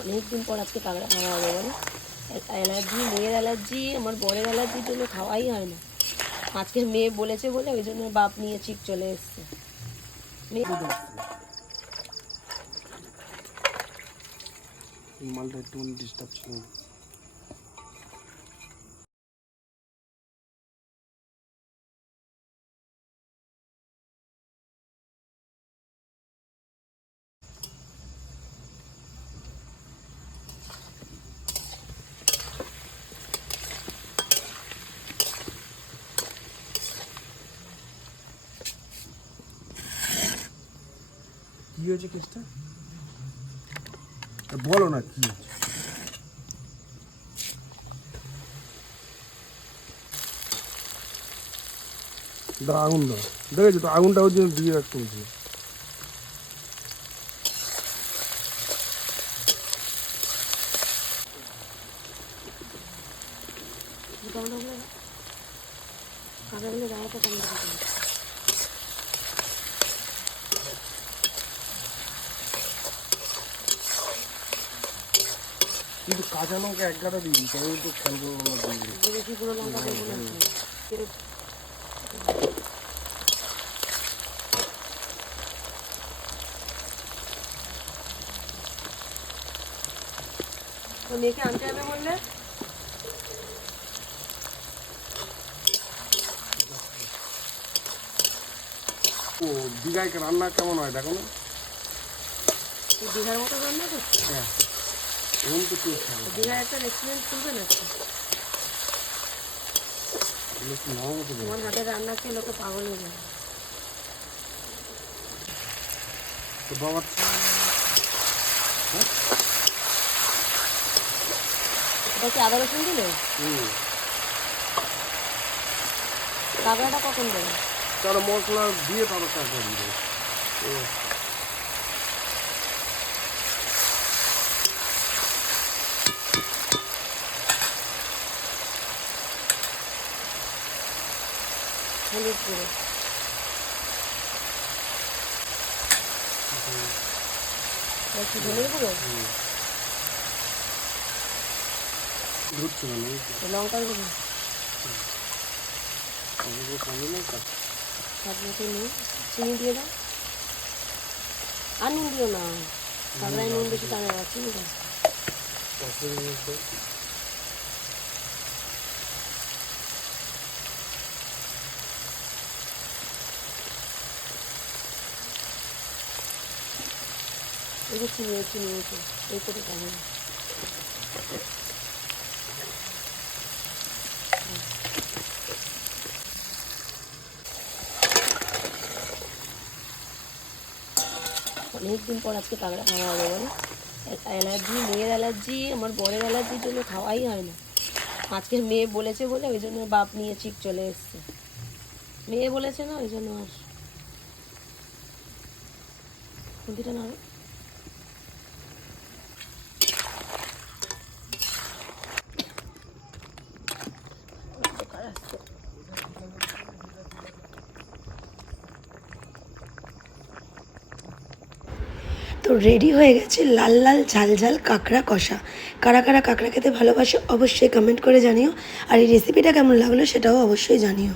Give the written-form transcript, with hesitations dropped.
অনেকদিন পর আজকে কাঁকড়া খাওয়া হবে বলো। অ্যালার্জি, মেয়ের অ্যালার্জি, আমার বরের অ্যালার্জির জন্য খাওয়াই হয় না। আজকে মেয়ে বলেছে বলে ওই জন্য বাপ নিয়ে ঠিক চলে এসছে। মালটা একটু ডিস্টার্ব ছিল। কি হয়েছে কেসটা বলো না, কি হয়েছে? আগুন দাও, দেখেছো তো আগুনটা হচ্ছে দিয়ে রাখতে হচ্ছে। কাঁকড়াগুলো গায়েটা কেমন কিন্তু কাঁচা লঙ্কা এক গাঁটা দিই, তবে তো খেলবো বেশি পুরো লঙ্কা দেবো না। তো মেয়েকে আনতে হবে বললে? ও দীঘায় রান্না কেমন হয় দেখো না। তুই দীঘার মতো রান্না করছিস? হ্যাঁ, এরকম তো টেস্ট হবে। দীঘার একটা রেস্টুরেন্ট খুলবে না? তোমার হাতের রান্না খেয়ে লোকে পাগল হয়ে যাবে। তো বাবা এটা কি আদা রসুন দিলে? কাঁকড়াটা কখন দেবে? তারা মশলা দিয়ে তারা কাঁকড়া দিবে। হলুদ গুঁড়ো, ধনের গুঁড়ো, লঙ্কার গুঁড়ো, চিনি দিয়ে দাও। আর নুন দিও না, কাঁকড়ায় নুন বেশি টানে না, চিনি দাও। এই যে চিনি এই করে টানে। অনেকদিন পর আজকে কাঁকড়া খাওয়া হবে বলো। অ্যালার্জি, মেয়ের অ্যালার্জি, আমার বরের অ্যালার্জির জন্য খাওয়াই হয় না। আজকে মেয়ে বলেছে বলে ওই জন্য বাপ নিয়ে ঠিক চলে এসছে। মেয়ে বলেছে না, ওই জন্য আর খুঁটিটা না। তো রেডি হয়ে গেছে লাল লাল ঝাল ঝাল কাঁকড়া কষা। কারা কারা কাঁকড়া খেতে ভালোবাসো অবশ্যই কমেন্ট করে জানিও, আর এই রেসিপিটা কেমন লাগলো সেটাও অবশ্যই জানিও।